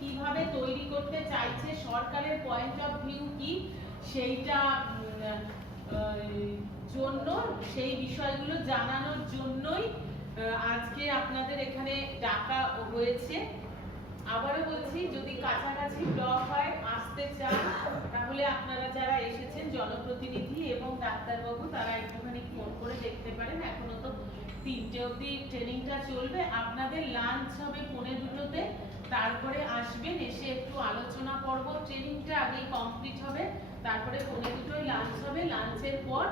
কিভাবে তৈরি করতে চাইছে, সরকারের পয়েন্ট অফ ভিউ কি, সেইটা জন্য সেই বিষয়গুলো জানানোর জন্যই আজকে আপনাদের এখানে ডাকা হয়েছে। আবারও বলছি, যদি কাছাকাছি ব্লক হয়, আসতে চান, তাহলে আপনারা যারা এসেছেন জনপ্রতিনিধি এবং ডাক্তারবাবু, তারা একটুখানি ফোন করে দেখতে পারেন। এখনো তো 3টে অবধি ট্রেনিংটা চলবে। আপনাদের লাঞ্চ হবে 1:45-তে, তারপরে আসবেন, এসে একটু আলোচনা পর্ব, ট্রেনিংটা আগেই কমপ্লিট হবে, তারপরে 1:45-য় লাঞ্চ হবে। লাঞ্চের পর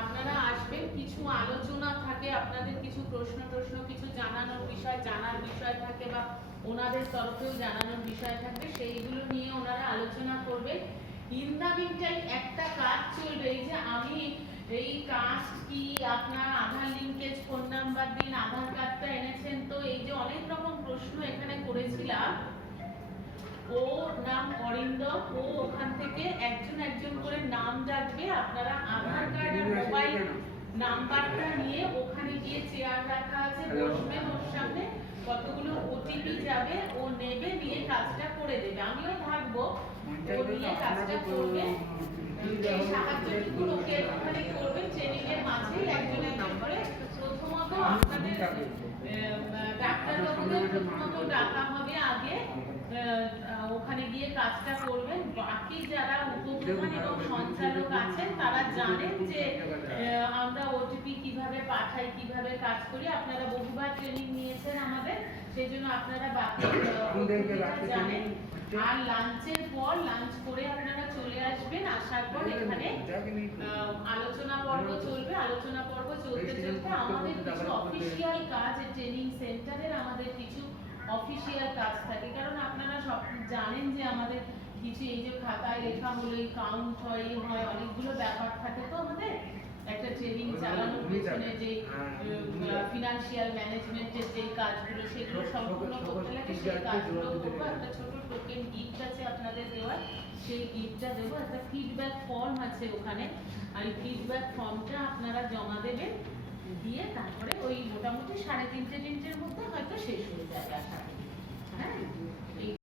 আপনারা আসবেন, কিছু আলোচনা থাকে, আপনাদের কিছু প্রশ্ন কিছু জানানোর বিষয়, জানার বিষয় থাকে, বা ওনাদের তরফেও জানানোর বিষয় থাকবে, সেইগুলো নিয়ে ওনারা আলোচনা করবে। ইন দা মিন টাইম একটা কাজ চলবে, এই যে আমি এই কাস্ট কি, আপনার আধার লিঙ্কেজ, ফোন নাম্বার দিন, আধার কার্ডটা এনেছেন, তো এই যে অনেক রকম প্রশ্ন এখানে করেছিলাম, ও নাম অরিন্দম, ও ওখান থেকে একজন করে নাম ডাকবে, আপনারা আধার কার্ড আর মোবাইল নাম্বারটা নিয়ে ওখানে গিয়ে চেয়ার রাখা আছে, বসবেন, ওর সামনে কতগুলো ওটিপি যাবে, ও নেবে, নিয়ে কাজটা করে দেবে। আমিও থাকবো, ও নিয়ে কাজটা করবে। এই সাহায্যটুকু ওকে ওখানে করবেন, ট্রেনিং এর মাঝেই একজন করে। প্রথমত আপনাদের ডাক্তারবাবুদের প্রথমত ডাকা হবে আগে, ওখানে গিয়ে কাজটা করবেন। বাকি যারা উপপ্রধান এবং সঞ্চালক আছেন, তারা জানেন যে আমরা ওটিপি কিভাবে পাঠাই, কিভাবে কাজ করি। আপনারা বহুবার ট্রেনিং নিয়েছেন আমাদের, সেই জন্য আপনারা বাকি জানেন। আর লাঞ্চের পর, লাঞ্চ করে আপনারা চলে আসবেন। আসার পর এখানে আলোচনা পর্ব চলবে। আলোচনা পর্ব চলতে চলতে আমাদের কিছু অফিসিয়াল কাজ, ট্রেনিং সেন্টারের আমাদের কিছু অফিসিয়াল কাজ থাকে, কারণ আপনারা সব জানেন যে আমাদের কিছু এই যে খাতায় লেখা হলেই কাউন্ট হয়, অনেকগুলো ব্যাপার থাকে। তো আমাদের একটা ট্রেনিং চালানোর পেছনে যে ফিনান্সিয়াল ম্যানেজমেন্টের যে কাজগুলো, সেগুলো সম্পূর্ণ করতে লাগে, সেই কাজগুলো করবো। একটা ছোট টোকেন গিফট আছে আপনাদের দেওয়ার, সেই গিফটটা দেবো। একটা ফিডব্যাক ফর্ম আছে ওখানে, আর এই ফিডব্যাক ফর্মটা আপনারা জমা দেবেন, দিয়ে তারপরে ওই মোটামুটি 3:30-4টার মধ্যে হয়তো শেষ হয়ে যাবে আশা করি। হ্যাঁ।